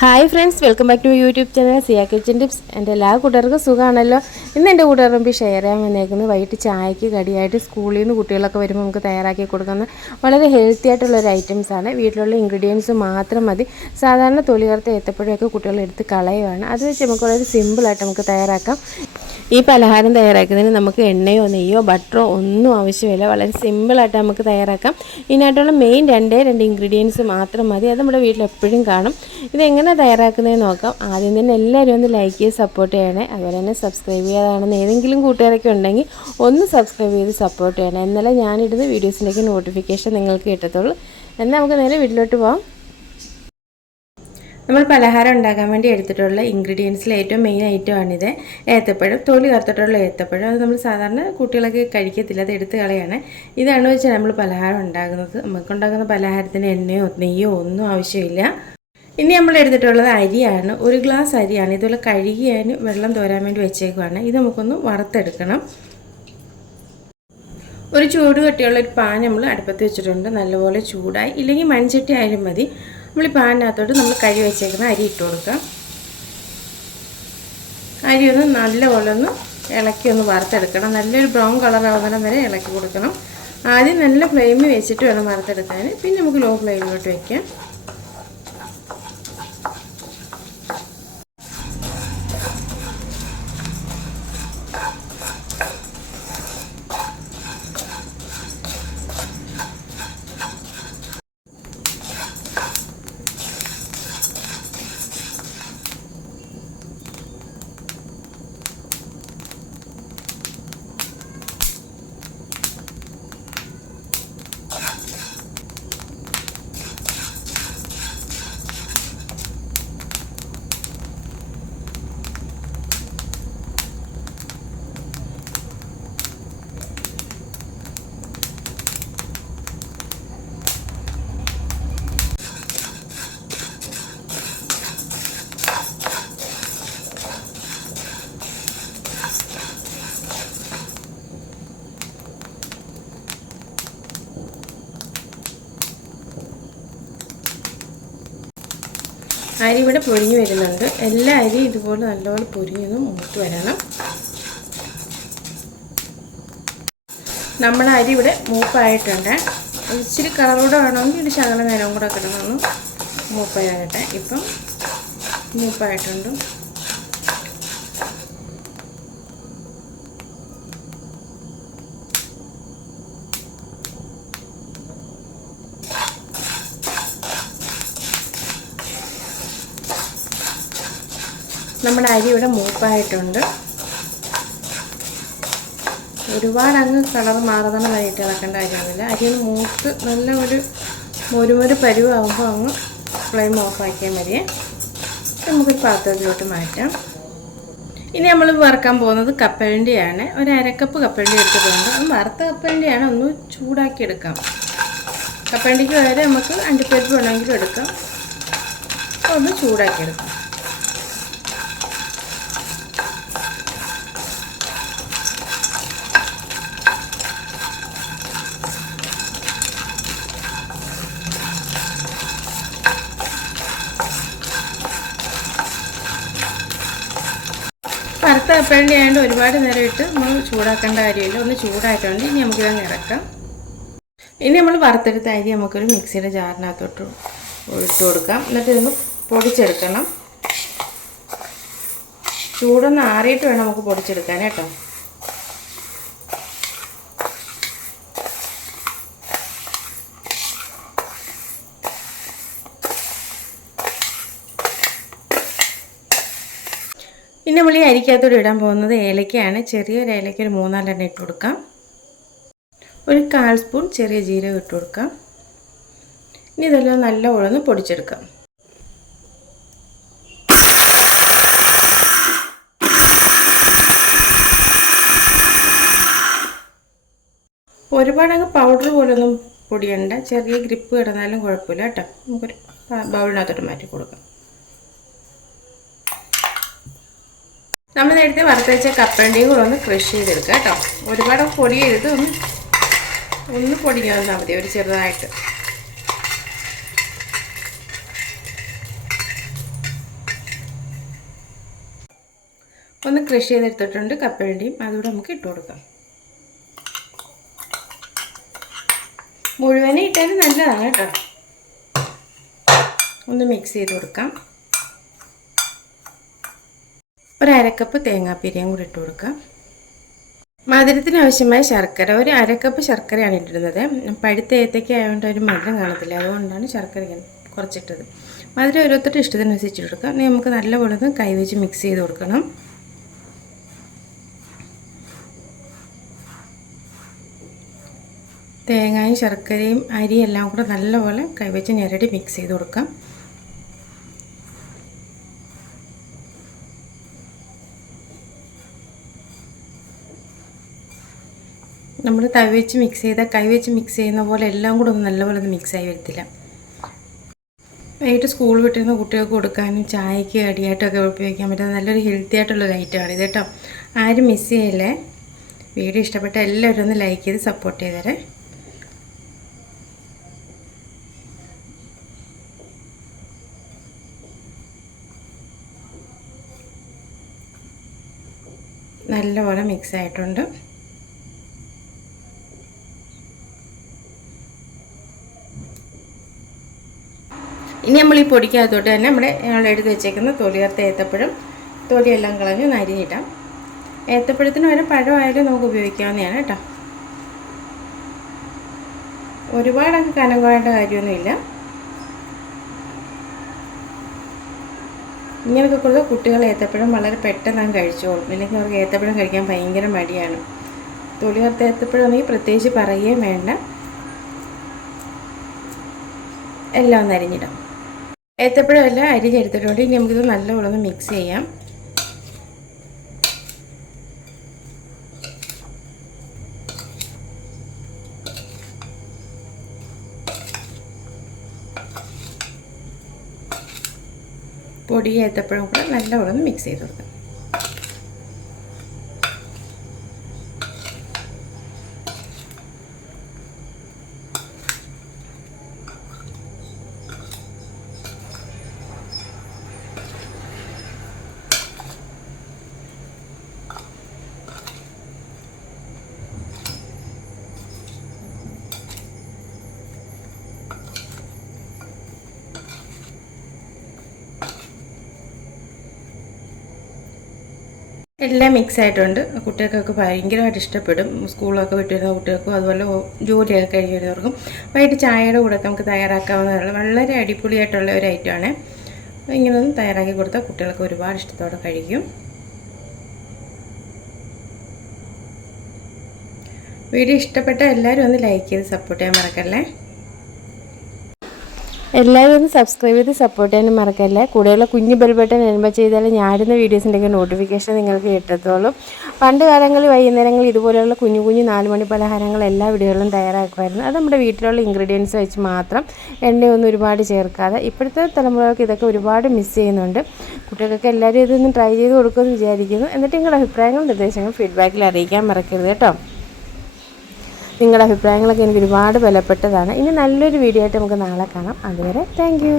Hi friends welcome back to YouTube channel Siya kitchen tips എന്റെ എല്ലാ കൂട്ടുകാർക്കും സുഖമാണല്ലോ ഇന്ന് എന്റെ കൂട്ടുകാരും ഷെയർ ചെയ്യാൻ വന്നേക്കുന്നത് വൈകിട്ട് ചായക്ക് കടിയായിട്ട് സ്കൂളിൽ നിന്ന് കുട്ടികളൊക്കെ വരുമ്പോൾ നമുക്ക് തയ്യാറാക്കി കൊടുക്കുന്ന വളരെ ഹെൽത്തി ആയിട്ടുള്ള ഒരു ഐറ്റംസ് ആണ്. വീട്ടിലുള്ള ഇൻഗ്രീഡിയൻസ് മാത്രം മതി. സാധാരണ തൊലികർത്ത ഏത്തപ്പഴമൊക്കെ കുട്ടികൾ എടുത്ത് കളയുവാണ്. അത് വെച്ച് നമുക്ക് വളരെ സിമ്പിളായിട്ട് നമുക്ക് തയ്യാറാക്കാം. ഈ പലഹാരം തയ്യാറാക്കുന്നതിന് നമുക്ക് എണ്ണയോ നെയ്യോ ബട്ടറോ ഒന്നും ആവശ്യമില്ല. വളരെ സിമ്പിളായിട്ട് നമുക്ക് തയ്യാറാക്കാം. ഇതിനായിട്ടുള്ള മെയിൻ രണ്ടേ രണ്ട് ഇൻഗ്രീഡിയൻസ് മാത്രം മതി. അത് നമ്മുടെ വീട്ടിൽ എപ്പോഴും കാണും. ഇതെങ്ങനെ തയ്യാറാക്കുന്നതെന്ന് നോക്കാം. ആദ്യം തന്നെ എല്ലാവരും ഒന്ന് ലൈക്ക് ചെയ്ത് സപ്പോർട്ട് ചെയ്യണേ. അതുപോലെ തന്നെ സബ്സ്ക്രൈബ് ചെയ്യാതാണെന്ന് ഏതെങ്കിലും കൂട്ടുകാരൊക്കെ ഉണ്ടെങ്കിൽ ഒന്ന് സബ്സ്ക്രൈബ് ചെയ്ത് സപ്പോർട്ട് ചെയ്യണേ. എന്നാലേ ഞാനിടുന്ന വീഡിയോസിന്റെയൊക്കെ നോട്ടിഫിക്കേഷൻ നിങ്ങൾക്ക് കിട്ടത്തുള്ളൂ. എന്നാൽ നമുക്ക് നേരെ വീട്ടിലോട്ട് പോകാം നമ്മൾ പലഹാരം ഉണ്ടാക്കാൻ വേണ്ടി എടുത്തിട്ടുള്ള ഇൻഗ്രീഡിയൻസിൽ ഏറ്റവും മെയിൻ ഐറ്റമാണിത് ഏത്തപ്പഴം തൊലി കറുത്തിട്ടുള്ള ഏത്തപ്പഴം. അത് നമ്മൾ സാധാരണ കുട്ടികളൊക്കെ കഴിക്കത്തില്ല. അത് എടുത്ത് കളയാണ്. ഇതാണ് വെച്ചാൽ നമ്മൾ പലഹാരം ഉണ്ടാക്കുന്നത്. നമുക്കുണ്ടാക്കുന്ന പലഹാരത്തിന് എണ്ണയോ നെയ്യോ ഒന്നും ആവശ്യമില്ല. ഇനി നമ്മൾ എടുത്തിട്ടുള്ളത് അരിയാണ്. ഒരു ഗ്ലാസ് അരിയാണ്. ഇതുപോലെ കഴുകിയതിന് വെള്ളം തോരാൻ വേണ്ടി വെച്ചേക്കുവാണ്. ഇത് നമുക്കൊന്ന് വറുത്തെടുക്കണം. ഒരു ചൂട് കട്ടിയുള്ള ഒരു പാൻ നമ്മൾ അടുപ്പത്ത് വെച്ചിട്ടുണ്ട്. നല്ലപോലെ ചൂടായി. ഇല്ലെങ്കിൽ മൺചട്ടി ആയാലും മതി. നമ്മൾ ഈ പാനിനകത്തോട്ട് നമ്മൾ കരി വെച്ചേക്കുന്ന അരി ഇട്ട് കൊടുക്കാം അരി ഒന്ന് നല്ലപോലെ ഒന്ന് ഇളക്കി ഒന്ന് വറുത്തെടുക്കണം. നല്ലൊരു ബ്രൗൺ കളർ ആവുന്നിടം വരെ ഇളക്കി കൊടുക്കണം. ആദ്യം നല്ല ഫ്ലെയിമിൽ വെച്ചിട്ട് വേണം വറുത്തെടുക്കാൻ. പിന്നെ നമുക്ക് ലോ ഫ്ലെയിമിലോട്ട് വയ്ക്കാം അരി ഇവിടെ പൊരിഞ്ഞു വരുന്നുണ്ട്. എല്ലാ അരിയും ഇതുപോലെ നല്ലോണം പൊരിഞ്ഞൊന്ന് മൂത്ത് വരണം. നമ്മുടെ അരി ഇവിടെ മൂപ്പായിട്ടുണ്ട്. ഇച്ചിരി കളറോടെ വേണമെങ്കിൽ ഒരു ശകലം നേരം കൂടെ കിടന്നു മൂപ്പായാകട്ടെ ഇപ്പം മൂപ്പായിട്ടുണ്ട്. നമ്മുടെ അരി ഇവിടെ മൂപ്പായിട്ടുണ്ട്. ഒരുപാട് അങ്ങ് കളർ മാറുന്ന വഴിയിട്ട് ഇളക്കേണ്ട കാര്യമൊന്നുമില്ല. അരി ഒന്ന് മൂത്ത് നല്ല ഒരു മൊരുമൊരു പരുവാകുമ്പോൾ അങ്ങ് ഫ്ലെയിം ഓഫാക്കിയാൽ മതിയേ നമുക്കൊരു പാത്രത്തിലോട്ട് മാറ്റാം. ഇനി നമ്മൾ വറുക്കാൻ പോകുന്നത് കപ്പലണ്ടിയാണ്. ഒരു അരക്കപ്പ് കപ്പലണ്ടി എടുത്തിട്ടുണ്ട് വറുത്ത കപ്പലണ്ടിയാണ്. ഒന്ന് ചൂടാക്കി എടുക്കാം. കപ്പലണ്ടിക്ക് വേറെ നമുക്ക് അണ്ടിപ്പരിപ്പ് വേണമെങ്കിലും എടുക്കാം. ഒന്ന് ചൂടാക്കി എടുക്കാം. കപ്പലണ്ടി ആയതുകൊണ്ട് ഒരുപാട് നേരം ഇട്ട് നമ്മൾ ചൂടാക്കേണ്ട കാര്യമില്ല. ഒന്ന് ചൂടായിട്ടുണ്ട് ഇനി നമുക്കിതങ്ങ് ഇറക്കാം ഇനി നമ്മൾ വറുത്തെടുത്ത അരി നമുക്കൊരു മിക്സിയുടെ ജാറിനകത്തോട്ട് ഒഴിച്ചു കൊടുക്കാം. എന്നിട്ട് ഇതൊന്ന് പൊടിച്ചെടുക്കണം. ചൂടൊന്ന് ആറിയിട്ട് വേണം നമുക്ക് പൊടിച്ചെടുക്കാൻ കേട്ടോ. ഇനി നമ്മൾ ഈ അരിക്കകത്തോട് ഇടാൻ പോകുന്നത് ഏലക്കയാണ്. ചെറിയൊരു ഏലക്ക ഒരു മൂന്നാലെണ്ണം ഇട്ട് കൊടുക്കാം. ഒരു കാൽ സ്പൂൺ ചെറിയ ജീരകം ഇട്ട് കൊടുക്കാം. ഇനി ഇതെല്ലാം നല്ല ഉഴന്ന് പൊടിച്ചെടുക്കാം. ഒരുപാട് അങ്ങ് പൗഡർ പോലൊന്നും പൊടിയണ്ട. ചെറിയ ഗ്രിപ്പ് കിടന്നാലും കുഴപ്പമില്ല കേട്ടോ. നമുക്കൊരു ബൗളിനകത്തോട്ട് മാറ്റി കൊടുക്കാം. നമ്മൾ നേരത്തെ വറുത്ത് വെച്ച കൂടെ ഒന്ന് ക്രഷ് ചെയ്തെടുക്കുക കേട്ടോ. ഒരുപാട് പൊടിയെടുത്ത് ഒന്ന് ഒന്ന് പൊടിഞ്ഞു തന്നാൽ മതി ഒരു ചെറുതായിട്ട്. ഒന്ന് ക്രഷ് ചെയ്തെടുത്തിട്ടുണ്ട് കപ്പലണ്ടിയും അതുകൂടെ നമുക്ക് ഇട്ട് കൊടുക്കാം. മുഴുവനെ ഇട്ടാലും നല്ലതാണ് കേട്ടോ. ഒന്ന് മിക്സ് ചെയ്ത് കൊടുക്കാം. ഒരു അരക്കപ്പ് തേങ്ങാപ്പീരയും കൂടി ഇട്ട് കൊടുക്കുക മധുരത്തിന് ആവശ്യമായ ശർക്കര ഒരു അരക്കപ്പ് ശർക്കരയാണ് ഇട്ടിരുന്നത്. പഴുത്ത ഏത്തയ്ക്ക ആയതുകൊണ്ട് ഒരു മധുരം കാണത്തില്ല. അതുകൊണ്ടാണ് ശർക്കര കുറച്ചിട്ടത്. മധുരം ഓരോരുത്തരുടെ ഇഷ്ടത്തിനനുസരിച്ച് കൊടുക്കുക ഇനി നമുക്ക് നല്ലപോലെ ഒന്ന് കൈവച്ച് മിക്സ് ചെയ്ത് കൊടുക്കണം. തേങ്ങയും ശർക്കരയും അരിയും എല്ലാം കൂടെ നല്ലപോലെ കൈവച്ച് ഞെരടി മിക്സ് ചെയ്ത് കൊടുക്കാം. നമ്മൾ തവി വെച്ച് മിക്സ് ചെയ്താൽ കൈ വെച്ച് മിക്സ് ചെയ്യുന്ന പോലെ എല്ലാം കൂടെ ഒന്ന് നല്ലപോലെ ഒന്ന് മിക്സ് ആയി വരത്തില്ല. വൈകിട്ട് സ്കൂൾ വിട്ടിരുന്ന കുട്ടികൾക്ക് കൊടുക്കാനും ചായക്ക് അടിയായിട്ടൊക്കെ ഉപയോഗിക്കാൻ പറ്റുന്ന നല്ലൊരു ഹെൽത്തി ആയിട്ടുള്ളൊരു ഐറ്റമാണ് ഇത് കേട്ടോ. ആരും മിസ് ചെയ്യല്ലേ? വീഡിയോ ഇഷ്ടപ്പെട്ട എല്ലാവരും ഒന്ന് ലൈക്ക് ചെയ്ത് സപ്പോർട്ട് ചെയ്തേരെ നല്ലപോലെ മിക്സ് ആയിട്ടുണ്ട്. ഇനി നമ്മൾ ഈ പൊടിക്കകത്തോട്ട് തന്നെ നമ്മുടെ എടുത്ത് വെച്ചേക്കുന്ന തൊലിയർത്ത ഏത്തപ്പഴം തൊലിയെല്ലാം കളഞ്ഞ് നരിഞ്ഞിട്ടാം ഏത്തപ്പഴത്തിന് വരെ പഴമായാലും നമുക്ക് ഉപയോഗിക്കാവുന്നതാണ് കേട്ടോ. ഒരുപാടൊക്കെ കനം കുറയേണ്ട കാര്യമൊന്നുമില്ല. ഇങ്ങനെയൊക്കെ കൊടുത്താൽ കുട്ടികൾ ഏത്തപ്പഴം വളരെ പെട്ടെന്ന് അങ്ങ് കഴിച്ചോളും. ഇല്ലെങ്കിൽ അവർക്ക് ഏത്തപ്പഴം കഴിക്കാൻ ഭയങ്കര മടിയാണ്. തൊലിയർത്ത ഏത്തപ്പഴം ആണെങ്കിൽ പ്രത്യേകിച്ച് പറയുകയും വേണ്ട. എല്ലാം ഒന്ന് അരിഞ്ഞിടാം. ഏത്തപ്പഴം അരി അരിഞ്ഞെടുത്തിട്ടുണ്ട് ഇനി നമുക്കിത് നല്ലപോലെ ഒന്ന് മിക്സ് ചെയ്യാം. പൊടി ഏത്തപ്പഴം കൂടെ ഒന്ന് മിക്സ് ചെയ്ത് കൊടുക്കാം. എല്ലാം മിക്സ് ആയിട്ടുണ്ട് കുട്ടികൾക്കൊക്കെ ഭയങ്കരമായിട്ട് ഇഷ്ടപ്പെടും. സ്കൂളൊക്കെ വിട്ട് വരുന്ന കുട്ടികൾക്കും അതുപോലെ ജോലിയൊക്കെ കഴിഞ്ഞ് വരുന്നവർക്കും വൈകിട്ട് ചായയുടെ കൂടെ നമുക്ക് തയ്യാറാക്കാവുന്നതാണ്. വളരെ അടിപൊളിയായിട്ടുള്ള ഒരു ഐറ്റമാണ് ഇങ്ങനെയൊന്നും തയ്യാറാക്കി കൊടുത്താൽ കുട്ടികൾക്ക് ഒരുപാട് ഇഷ്ടത്തോടെ കഴിക്കും. വീഡിയോ ഇഷ്ടപ്പെട്ട എല്ലാവരും ഒന്ന് ലൈക്ക് ചെയ്ത് സപ്പോർട്ട് ചെയ്യാൻ മറക്കല്ലേ? എല്ലാവരും സബ്സ്ക്രൈബ് ചെയ്ത് സപ്പോർട്ട് ചെയ്യാനും മറക്കല്ലേ? കൂടെയുള്ള കുഞ്ഞു ബെൽ ബട്ടൺ എൻബ ചെയ്താൽ ഞാടുന്ന വീഡിയോസിന്റെയൊക്കെ നോട്ടിഫിക്കേഷൻ നിങ്ങൾക്ക് കിട്ടത്തുള്ളൂ. പണ്ട് കാലങ്ങളിൽ വൈകുന്നേരങ്ങളിൽ ഇതുപോലെയുള്ള കുഞ്ഞു കുഞ്ഞു നാല് മണി പലഹാരങ്ങൾ എല്ലാ വീടുകളിലും തയ്യാറാക്കുമായിരുന്നു. അത് നമ്മുടെ വീട്ടിലുള്ള ഇൻഗ്രീഡിയൻസ് വെച്ച് മാത്രം എണ്ണയൊന്നും ഒരുപാട് ചേർക്കാതെ ഇപ്പോഴത്തെ തലമുറകൾക്ക് ഇതൊക്കെ ഒരുപാട് മിസ് ചെയ്യുന്നുണ്ട്. കുട്ടികൾക്കൊക്കെ എല്ലാവരും ഇതൊന്ന് ട്രൈ ചെയ്ത് കൊടുക്കുമെന്ന് വിചാരിക്കുന്നു. എന്നിട്ട് നിങ്ങളുടെ അഭിപ്രായങ്ങളും നിർദ്ദേശങ്ങളും ഫീഡ്ബാക്കിൽ അറിയിക്കാൻ മറക്കരുത് കേട്ടോ. നിങ്ങളുടെ അഭിപ്രായങ്ങളൊക്കെ എനിക്ക് ഒരുപാട് ബലപ്പെട്ടതാണ് ഇനി നല്ലൊരു വീഡിയോ ആയിട്ട് നമുക്ക് നാളെ കാണാം. അതുവരെ താങ്ക്